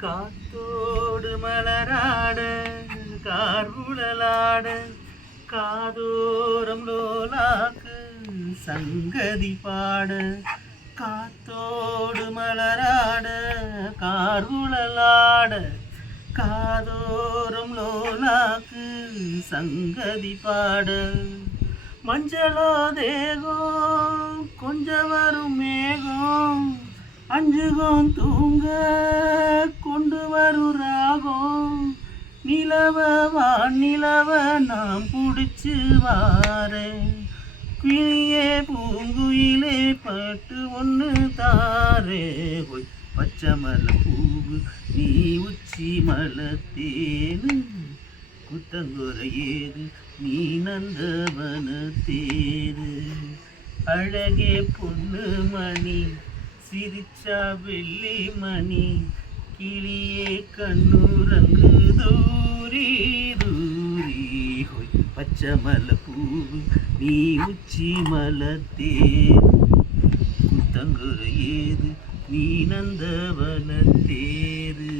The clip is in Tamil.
காத்தோடு மலராட கார்குழலாட காதோரம் லோலாக்கு சங்கதி பாட காத்தோடு மலராட கார்குழலாட காதோரம் லோலாக்கு சங்கதி பாட மஞ்சளோ தேகம் கொஞ்சம் வரும் மேகம் அஞ்சுகம் தூங்க கொண்டு வரும் ராகம் நிலவ நாம் பிடிச்சு வாரேன் கிளியே பூங்குயிலே பட்டு ஒன்று தாரே போய் பச்சை மலை பூவு நீ உச்சி மலத்தேனு குத்தங்குறை ஏது நீ நந்தவன தேரு அழகே பொண்ணு மணி சிரிச்சா வெள்ளி மணி கிளியே கண்ணுரங்கு தூரி தூரி ஹோய் பச்சை மலை பூவு நீ உச்சி மலத்தே குத்தங்குறை ஏது நீ நந்தவன தேரு.